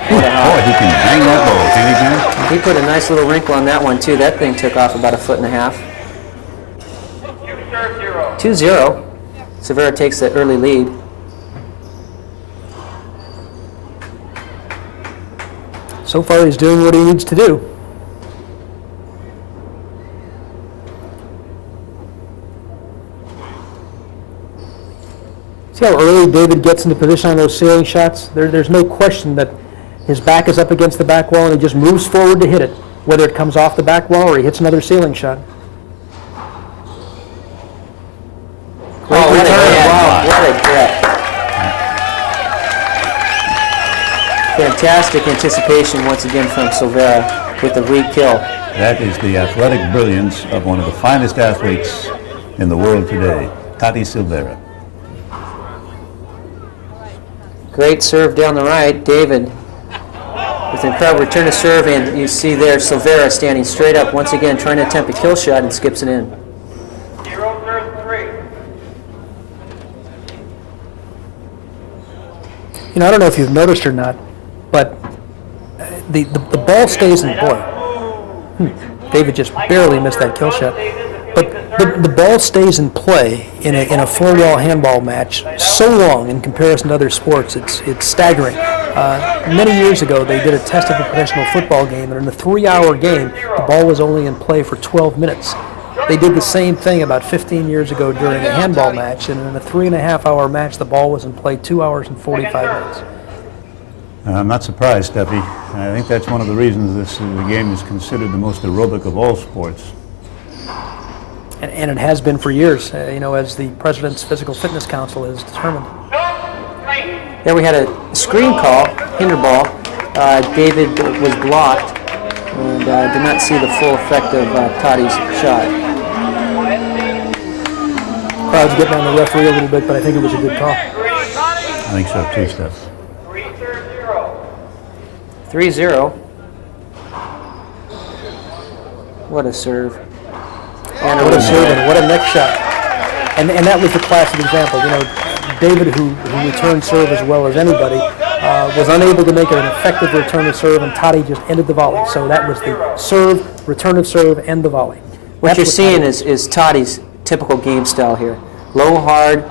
Boy, he can hang that ball, can he, Jim? He put a nice little wrinkle on that one, too. That thing took off about 1.5 feet. 2-0. Silvera takes the early lead. So far, he's doing what he needs to do. See how early David gets into position on those sailing shots? There's no question that his back is up against the back wall and he just moves forward to hit it, whether it comes off the back wall or he hits another sailing shot. Oh, what a get. Wow, what a get. Fantastic anticipation once again from Silvera with the re-kill. That is the athletic brilliance of one of the finest athletes in the world today, Tony Silvera. Great serve down the right. David with an incredible return to serve, and you see there Silvera standing straight up once again trying to attempt a kill shot and skips it in. 0-3. You know, I don't know if you've noticed or not, but the ball stays in play. David just barely missed that kill shot. But the ball stays in play in a four-wall handball match so long in comparison to other sports, it's staggering. Many years ago, they did a test of a professional football game, and in a 3-hour game, the ball was only in play for 12 minutes. They did the same thing about 15 years ago during a handball match, and in a 3.5-hour match, the ball was in play 2 hours and 45 minutes. I'm not surprised, Stuffy. I think that's one of the reasons the game is considered the most aerobic of all sports. And it has been for years, as the President's Physical Fitness Council has determined. There we had a screen call, hinder ball. David was blocked and did not see the full effect of Toddy's shot. Crowd's getting on the referee a little bit, but I think it was a good call. I think so too, Stuff. 3-0. What a serve. And what a serve and what a neck shot. And that was the classic example. David, who returned serve as well as anybody, was unable to make an effective return of serve, and Toddy just ended the volley. So that was the serve, return of serve, and the volley. What you're seeing is Toddy's typical game style here. Low, hard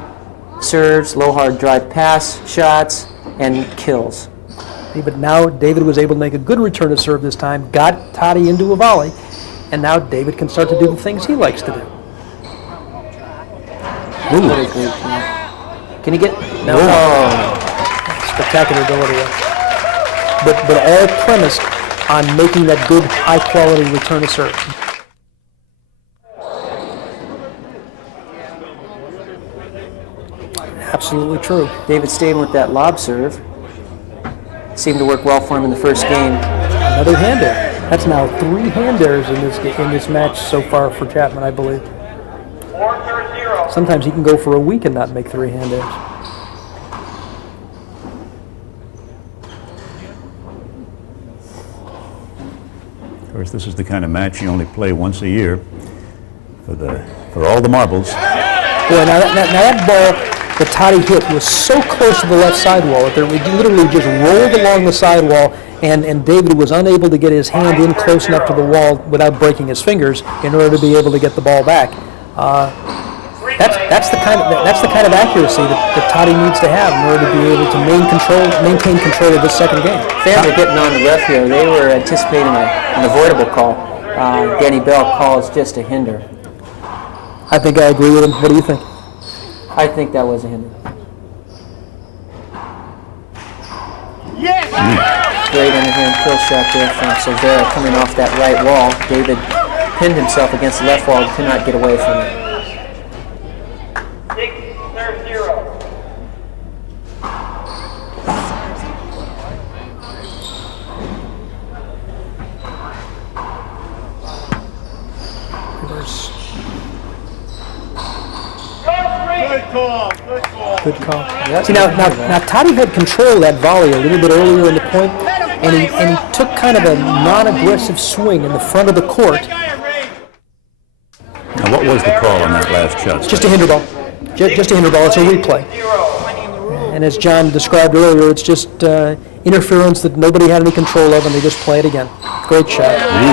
serves, low, hard drive pass shots, and kills. But now David was able to make a good return of serve this time, got Toddy into a volley, and now David can start to do the things he likes to do. Really great. Can you get? No. Spectacular ability. But all premised on making that good, high-quality return of serve. Absolutely true. David staying with that lob serve. Seemed to work well for him in the first game. Another hand air. That's now 3 hand airs in this match so far for Chapman, I believe. 4-0. Sometimes he can go for a week and not make 3 hand airs. Of course, this is the kind of match you only play once a year for all the marbles. Boy, now that ball that Toddy hit was so close to the left sidewall that it literally just rolled along the sidewall, and David was unable to get his hand in close enough to the wall without breaking his fingers in order to be able to get the ball back. That's the kind of accuracy that Toddy needs to have in order to be able to maintain control of this second game. Fans are getting on the ref here. They were anticipating an avoidable call. Danny Bell calls just a hinder. I think I agree with him. What do you think? I think that was a hinder. Yes! Great underhand kill shot there from Silvera coming off that right wall. David pinned himself against the left wall and could not get away from it. 6-0. Good call. See, now Toddy had control of that volley a little bit earlier in the point, and he took kind of a non-aggressive swing in the front of the court. Now, what was the call on that last shot? Just a hinder ball. Just a hinder ball. It's a replay. And as John described earlier, it's just interference that nobody had any control of, and they just play it again. Great shot. Ooh, he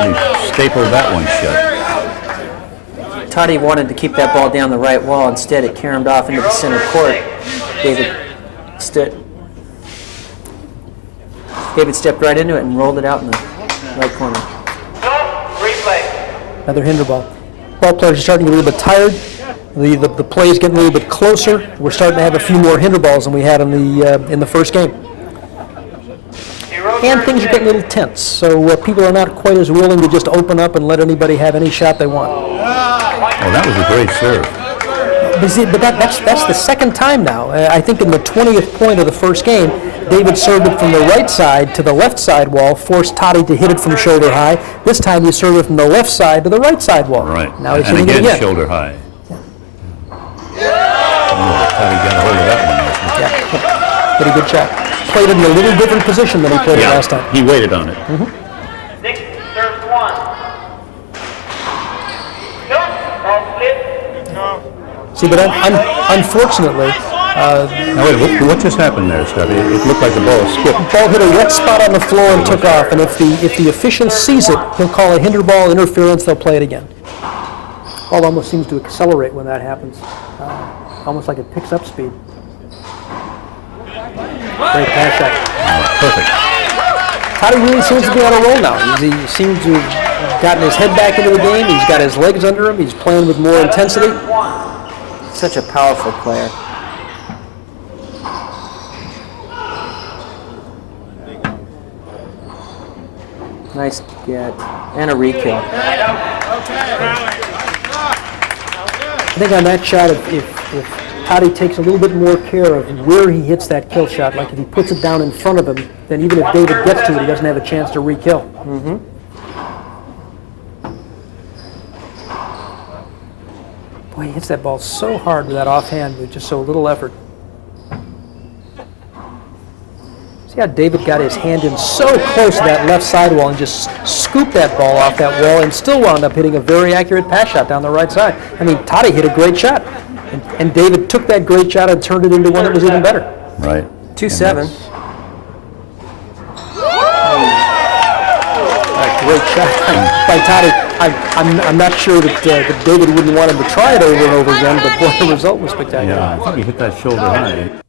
really stapled that one shut. Toddy wanted to keep that ball down the right wall. Instead, it caromed off into the center court. David stepped right into it and rolled it out in the right corner. Replay. Another hinder ball. Ball players are starting to get a little bit tired. The play is getting a little bit closer. We're starting to have a few more hinder balls than we had in the first game. And things are getting a little tense, so people are not quite as willing to just open up and let anybody have any shot they want. Oh, that was a great serve. But that's the second time now. I think in the 20th point of the first game, David served it from the right side to the left side wall, forced Toddy to hit it from shoulder high. This time he served it from the left side to the right side wall. Right. Now he's and hitting it again, again. shoulder high. Oh, Toddy got a hold of that one. Yeah, pretty good shot. Played it in a little different position than he played it last time. He waited on it. Six serves one. No, ball split. See, but unfortunately, Now wait, what just happened there, Stuffy? It looked like the ball skipped. ball hit a wet spot on the floor and took off. And if the official sees it, he'll call a hinder ball interference. They'll play it again. Ball almost seems to accelerate when that happens, almost like it picks up speed. Great pass shot. Perfect. Toddy really seems to be on a roll now. He seems to have gotten his head back into the game. He's got his legs under him. He's playing with more intensity. Such a powerful player. Nice get. And a re-kill. I think on that shot, if Toddy takes a little bit more care of where he hits that kill shot, like if he puts it down in front of him, then even if David gets to it, he doesn't have a chance to re-kill. Boy, he hits that ball so hard with that offhand with just so little effort. See how David got his hand in so close to that left sidewall and just scooped that ball off that wall and still wound up hitting a very accurate pass shot down the right side. I mean, Toddy hit a great shot. And David took that great shot and turned it into one that was even better. Right. 2-7. Great shot by Toddy. I'm not sure that David wouldn't want him to try it over and over again, but boy, the result was spectacular. Yeah, I think he hit that shoulder high.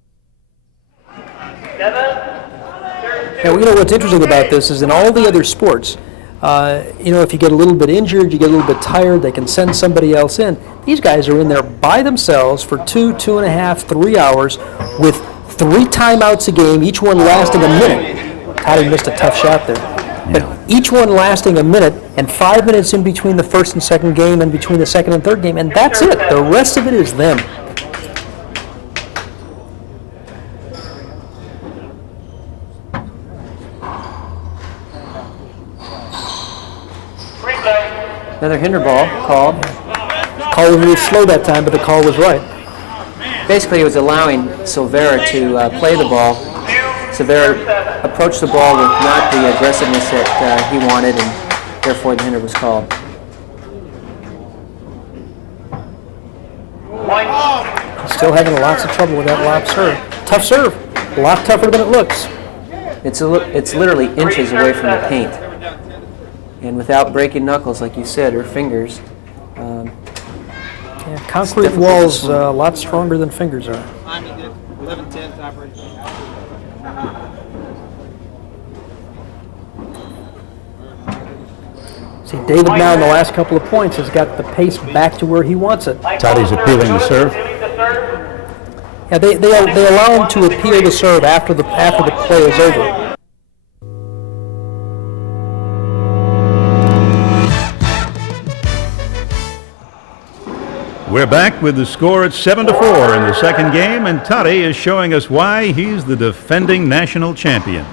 And you know what's interesting about this is in all the other sports, if you get a little bit injured, you get a little bit tired, they can send somebody else in. These guys are in there by themselves for 2.5, 3 hours with 3 timeouts a game, each one lasting a minute. Toddy missed a tough shot there. But each one lasting a minute and 5 minutes in between the first and second game and between the second and third game, and that's it. The rest of it is them. Another hinder ball called. Call was a little slow that time, but the call was right. Basically, it was allowing Silvera to play the ball. Silvera approached the ball with not the aggressiveness that he wanted, and therefore the hinder was called. Still having lots of trouble with that lob serve. Tough serve. A lot tougher than it looks. It's literally inches away from the paint. And without breaking knuckles, like you said, or fingers. Concrete walls a lot stronger than fingers are. See, David now in the last couple of points has got the pace back to where he wants it. Toddy's appealing the serve. Yeah, they allow him to appeal the serve after the play is over. We're back with the score at 7-4 in the second game, and Toddy is showing us why he's the defending national champion.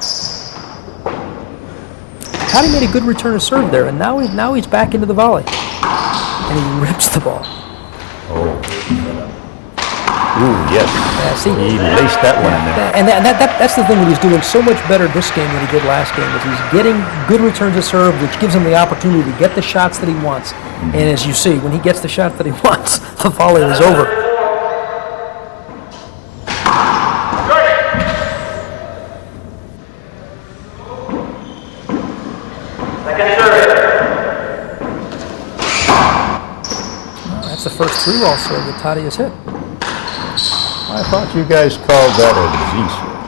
Toddy made a good return of serve there, and now he's back into the volley, and he rips the ball. Oh. Ooh, yes. See, he laced that one in there. And that's the thing that he's doing so much better this game than he did last game, is he's getting good returns of serve, which gives him the opportunity to get the shots that he wants. And as you see, when he gets the shot that he wants, the volley is over. That's the first 3-ball serve that Toddy has hit. I thought you guys called that a Z serve.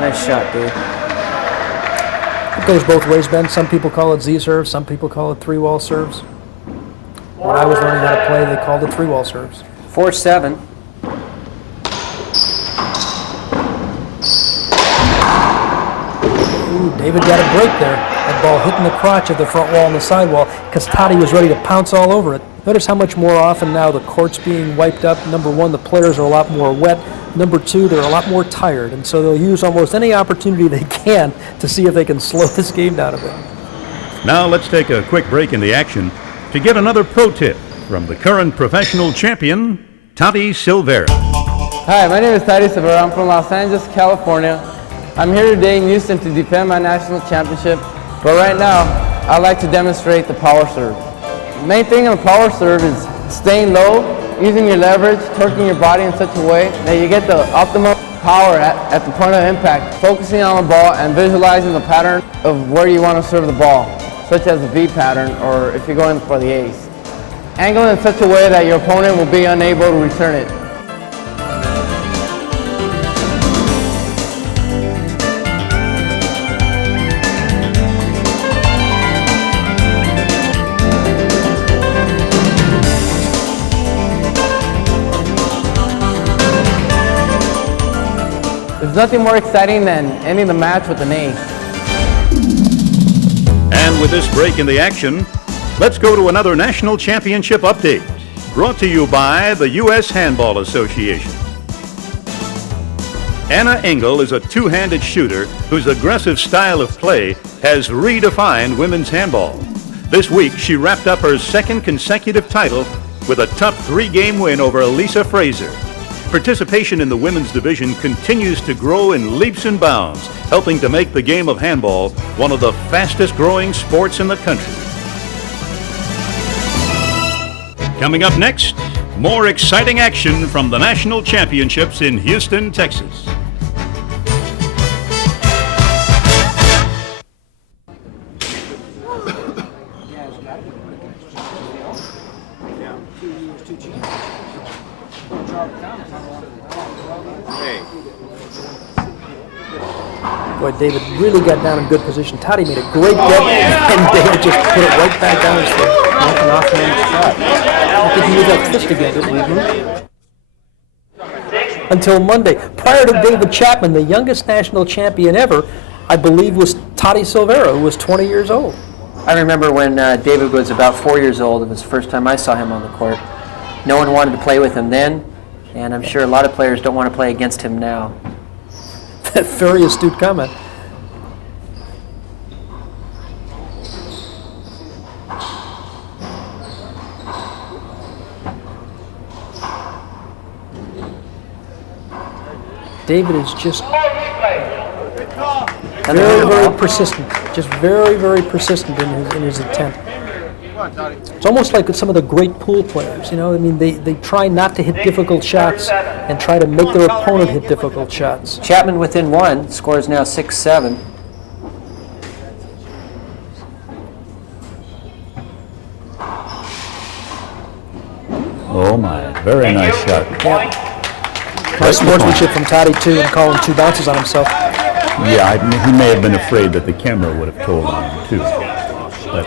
Nice shot, Dave. It goes both ways, Ben. Some people call it Z serves, some people call it 3-wall serves. When I was learning how to play, they called it 3-wall serves. 4-7. Ooh, David got a break there. That ball hitting the crotch of the front wall and the sidewall because Toddy was ready to pounce all over it. Notice how much more often now the court's being wiped up. Number one, the players are a lot more wet. Number two, they're a lot more tired, and so they'll use almost any opportunity they can to see if they can slow this game down a bit. Now let's take a quick break in the action to get another pro tip from the current professional champion, Tony Silvera. Hi, my name is Tony Silvera. I'm from Los Angeles, California. I'm here today in Houston to defend my national championship, but right now I'd like to demonstrate the power serve. The main thing on the power serve is staying low, using your leverage, torquing your body in such a way that you get the optimal power at the point of impact, focusing on the ball and visualizing the pattern of where you want to serve the ball, such as the V pattern or if you're going for the ace. Angle in such a way that your opponent will be unable to return it. There's nothing more exciting than ending the match with an ace. And with this break in the action, let's go to another national championship update, brought to you by the U.S. Handball Association. Anna Engel is a two-handed shooter whose aggressive style of play has redefined women's handball. This week, she wrapped up her second consecutive title with a tough three-game win over Elisa Fraser. Participation in the women's division continues to grow in leaps and bounds, helping to make the game of handball one of the fastest-growing sports in the country. Coming up next, more exciting action from the national championships in Houston, Texas. Boy, David really got down in good position. Toddy made a great get, and David just put it right back down his throat. Like an offhand shot. I think he used that twist again, didn't he? Until Monday. Prior to David Chapman, the youngest national champion ever, I believe, was Tony Silvera, who was 20 years old. I remember when David was about 4 years old. It was the first time I saw him on the court. No one wanted to play with him then, and I'm sure a lot of players don't want to play against him now. Very astute comment. David is just very persistent. Just very persistent in his intent. It's almost like with some of the great pool players, you know. I mean, they try not to hit difficult shots and try to make their opponent hit difficult shots. Chapman within one, scores now 6-7. Oh my, very nice shot. Yeah. Nice sportsmanship from Toddy, too, and calling two bounces on himself. Yeah, he may have been afraid that the camera would have told on him, too. But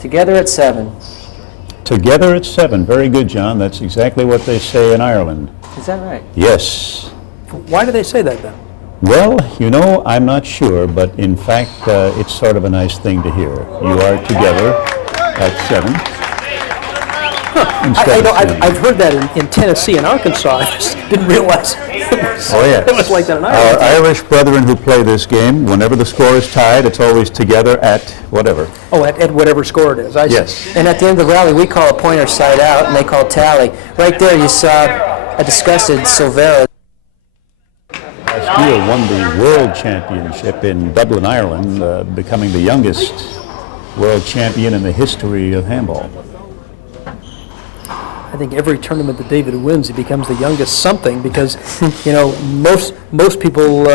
Together at 7. together at 7. Very good, John. That's exactly what they say in Ireland. Is that right? Yes. Why do they say that, then? Well, you know, I'm not sure, but in fact, it's sort of a nice thing to hear. You are together at 7. I've heard that in Tennessee and Arkansas. I just didn't realize it was like that in Ireland. Our Irish brethren who play this game, whenever the score is tied, it's always together at whatever. Oh, at whatever score it is. I see. Yes. And at the end of the rally, we call a pointer side out, and they call tally. Right there, you saw a disgusted Silvera. Last year won the World Championship in Dublin, Ireland, becoming the youngest world champion in the history of handball. I think every tournament that David wins, he becomes the youngest something because, you know, most people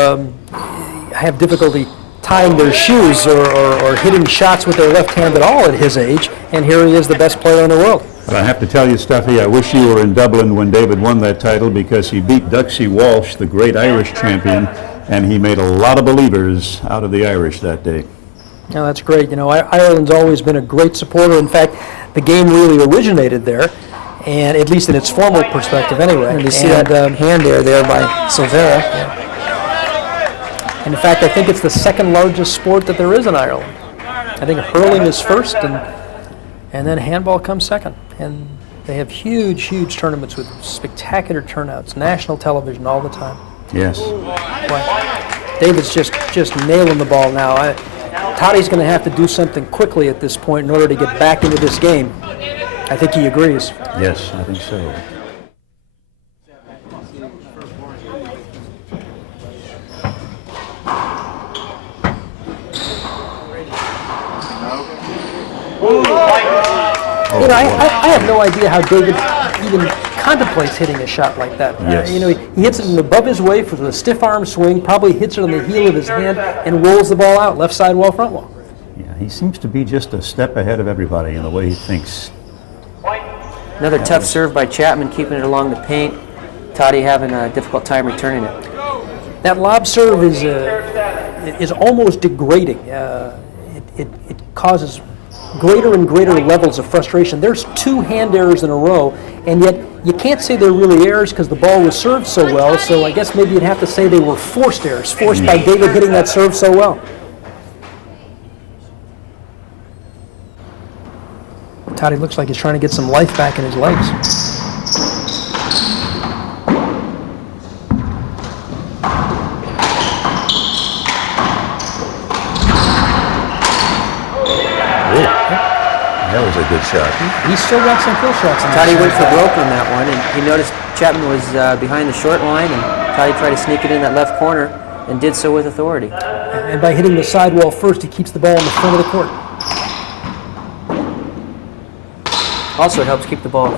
have difficulty tying their shoes or hitting shots with their left hand at all at his age, and here he is, the best player in the world. But I have to tell you, Stuffy, I wish you were in Dublin when David won that title because he beat Duxie Walsh, the great Irish champion, and he made a lot of believers out of the Irish that day. Now, that's great. You know, Ireland's always been a great supporter. In fact, the game really originated there, and at least in its formal perspective anyway. And you see that hand there by Silvera. Yeah. And in fact, I think it's the second largest sport that there is in Ireland. I think hurling is first, and then handball comes second. And they have huge tournaments with spectacular turnouts, national television all the time. Yes. Boy, David's just nailing the ball now. Toddy's going to have to do something quickly at this point in order to get back into this game. I think he agrees. Yes, I think so. You know, I have no idea how David even contemplates hitting a shot like that. Yes. You know, he hits it above his way for the stiff arm swing, probably hits it on the heel of his hand, and rolls the ball out, left side wall, front wall. Yeah, he seems to be just a step ahead of everybody in the way he thinks. Another tough serve by Chapman, keeping it along the paint. Toddy having a difficult time returning it. That lob serve is almost degrading. It causes greater and greater levels of frustration. There's 2 hand errors in a row, and yet you can't say they're really errors because the ball was served so well, so I guess maybe you'd have to say they were forced errors, forced by David hitting that serve so well. Toddy looks like he's trying to get some life back in his legs. That was a good shot. He's still got some kill shots. Toddy went for broke on that one, and he noticed Chapman was behind the short line, and Toddy tried to sneak it in that left corner, and did so with authority. And by hitting the sidewall first, he keeps the ball in the front of the court. Also helps keep the ball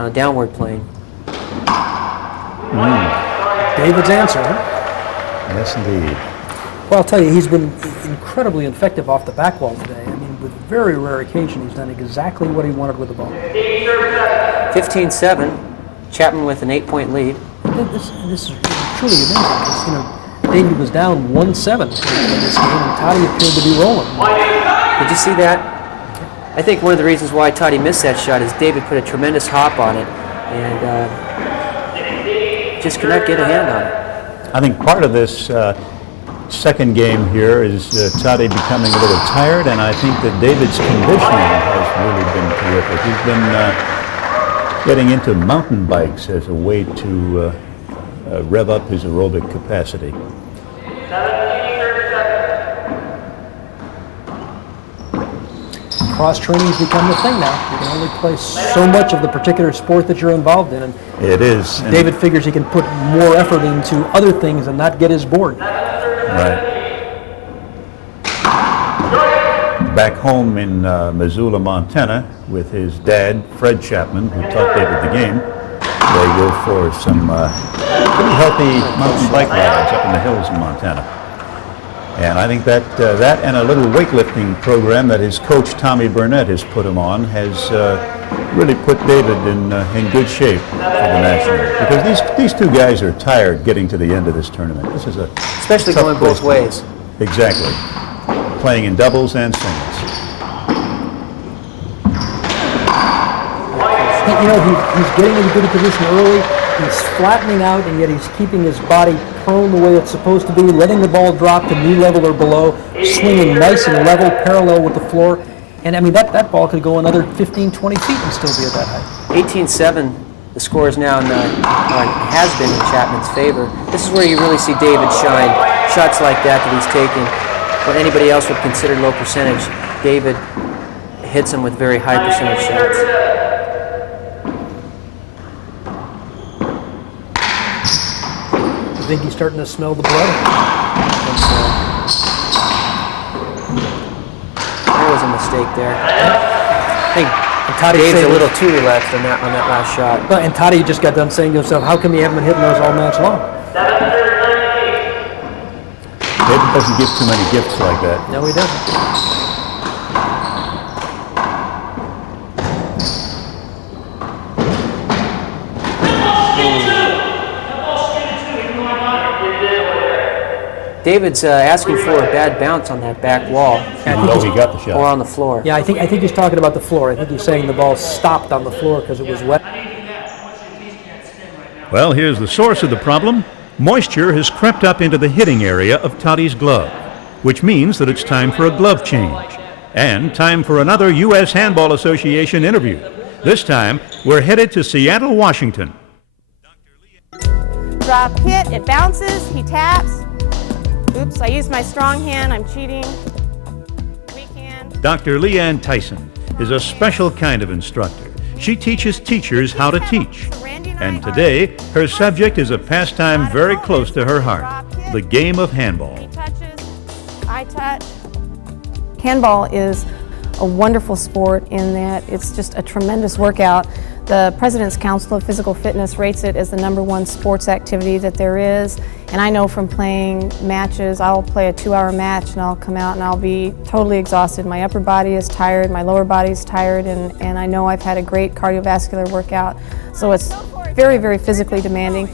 on a downward plane. David's answer. Yes, indeed. Well, I'll tell you, he's been incredibly effective off the back wall today. I mean, with very rare occasion, he's done exactly what he wanted with the ball. 15-7, Chapman with an 8-point lead. This is truly amazing because, you know, David was down 1-7 in this game, and Toddy appeared to be rolling. Did you see that? I think one of the reasons why Toddy missed that shot is David put a tremendous hop on it and just could not get a hand on it. I think part of this second game here is Toddy becoming a little tired, and I think that David's conditioning has really been terrific. He's been getting into mountain bikes as a way to rev up his aerobic capacity. Cross-training's become the thing now. You can only play so much of the particular sport that you're involved in. And it is. David figures he can put more effort into other things and not get his board. Right. Back home in Missoula, Montana, with his dad, Fred Chapman, who taught David the game, they go for some pretty healthy mountain bike rides up in the hills in Montana. And I think that that and a little weightlifting program that his coach Tommy Burnett has put him on has really put David in good shape for the National. Because these 2 guys are tired getting to the end of this tournament. This is especially going both ways. Exactly. Playing in doubles and singles. You know, he's getting into good position early. He's flattening out, and yet he's keeping his body prone the way it's supposed to be, letting the ball drop to knee level or below, swinging nice and level, parallel with the floor. And, I mean, that ball could go another 15, 20 feet and still be at that height. 18-7, the score is now has been in Chapman's favor. This is where you really see David shine. Shots like that he's taking, what anybody else would consider low percentage, David hits them with very high percentage shots. I think he's starting to smell the blood. There was a mistake there. I think Dave's a little too relaxed on that last shot. Well, and Toddy just got done saying to himself, how come you haven't been hitting those all match long? David doesn't give too many gifts like that. No, he doesn't. David's asking for a bad bounce on that back wall. Even though he got the shot. Or on the floor. Yeah, I think he's talking about the floor. I think he's saying the ball stopped on the floor because it was wet. Well, here's the source of the problem. Moisture has crept up into the hitting area of Toddy's glove, which means that it's time for a glove change. And time for another U.S. Handball Association interview. This time, we're headed to Seattle, Washington. Drop hit, it bounces, he taps. Oops, I used my strong hand, I'm cheating. Weak hand. Dr. Lea Ann Tyson is a special kind of instructor. She teaches teachers how to teach. And today, her subject is a pastime very close to her heart, the game of handball. He touches, I touch. Handball is a wonderful sport in that it's just a tremendous workout. The President's Council of Physical Fitness rates it as the #1 sports activity that there is. And I know from playing matches, I'll play a 2-hour match and I'll come out and I'll be totally exhausted. My upper body is tired, my lower body is tired, and I know I've had a great cardiovascular workout. So it's very, very physically demanding.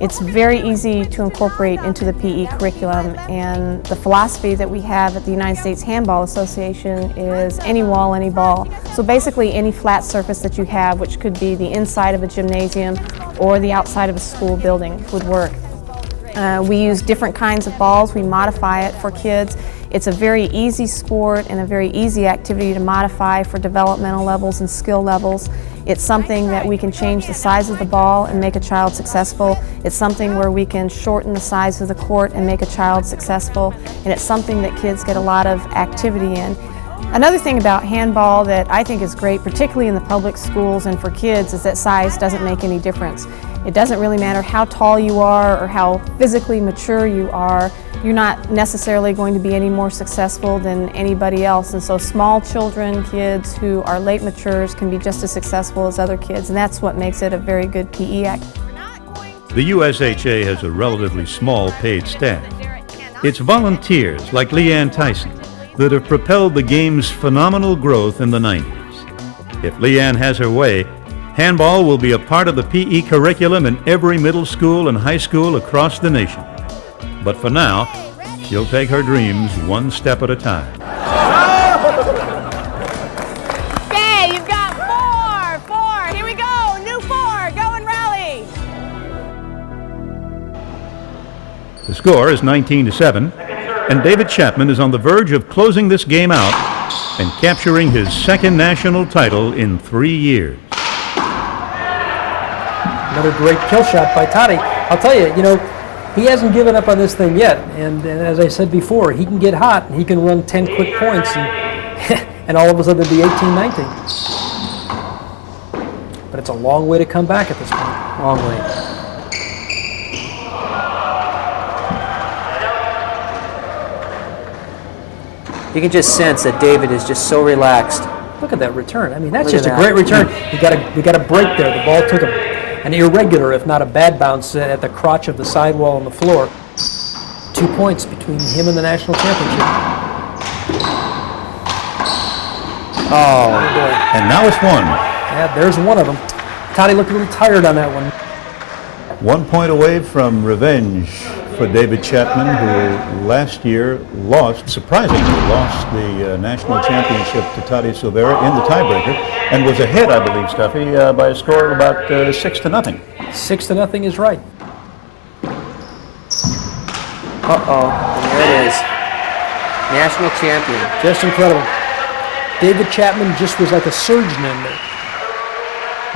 It's very easy to incorporate into the PE curriculum, and the philosophy that we have at the United States Handball Association is any wall, any ball. So basically any flat surface that you have, which could be the inside of a gymnasium or the outside of a school building, would work. We use different kinds of balls. We modify it for kids. It's a very easy sport and a very easy activity to modify for developmental levels and skill levels. It's something that we can change the size of the ball and make a child successful. It's something where we can shorten the size of the court and make a child successful. And it's something that kids get a lot of activity in. Another thing about handball that I think is great, particularly in the public schools and for kids, is that size doesn't make any difference. It doesn't really matter how tall you are or how physically mature you are. You're not necessarily going to be any more successful than anybody else. And so small children, kids who are late matures can be just as successful as other kids. And that's what makes it a very good PE act. The USHA has a relatively small paid staff. It's volunteers like Lea Ann Tyson that have propelled the game's phenomenal growth in the 90s. If Lea Ann has her way, handball will be a part of the PE curriculum in every middle school and high school across the nation. But for now, she'll take her dreams one step at a time. Okay, you've got four. Here we go, new 4, go and rally. The score is 19-7, and David Chapman is on the verge of closing this game out and capturing his second national title in 3 years. Another great kill shot by Toddy. I'll tell you, he hasn't given up on this thing yet. And as I said before, he can get hot and he can run 10 quick points and, and all of a sudden it'll be 18-19. But it's a long way to come back at this point. Long way. You can just sense that David is just so relaxed. Look at that return. I mean, that's Look just at a that. great return. We got a break there. The ball took an irregular, if not a bad bounce at the crotch of the sidewall on the floor. 2 points between him and the national championship. Oh, boy. And now it's 1. Yeah, there's one of them. Toddy looked a little tired on that one. 1 point away from revenge for David Chapman, who last year surprisingly lost the national championship to Tony Silvera in the tiebreaker, and was ahead, I believe, Stuffy, by a score of about 6-0. 6-0 is right. uh-oh, and there it is. National champion. Just incredible. David Chapman just was like a surgeon in there.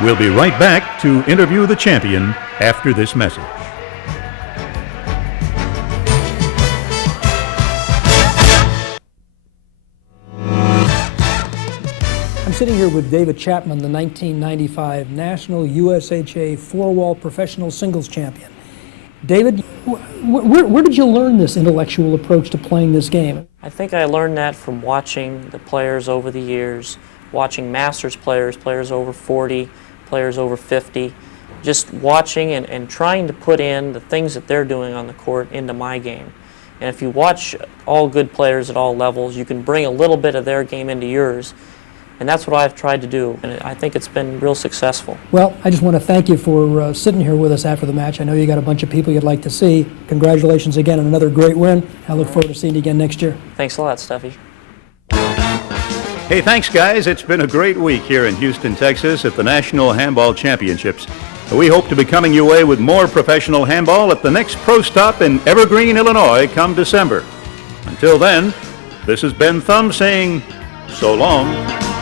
We'll be right back to interview the champion after this message. I'm sitting here with David Chapman, the 1995 National USHA 4-wall professional singles champion. David, where did you learn this intellectual approach to playing this game? I think I learned that from watching the players over the years, watching Masters players, players over 40, players over 50, just watching and trying to put in the things that they're doing on the court into my game. And if you watch all good players at all levels, you can bring a little bit of their game into yours. And that's what I've tried to do, and I think it's been real successful. Well, I just want to thank you for sitting here with us after the match. I know you got a bunch of people you'd like to see. Congratulations again on another great win. I look forward to seeing you again next year. Thanks a lot, Stuffy. Hey, thanks, guys. It's been a great week here in Houston, Texas at the National Handball Championships. We hope to be coming your way with more professional handball at the next pro stop in Evergreen, Illinois come December. Until then, this is Ben Thumb saying So long.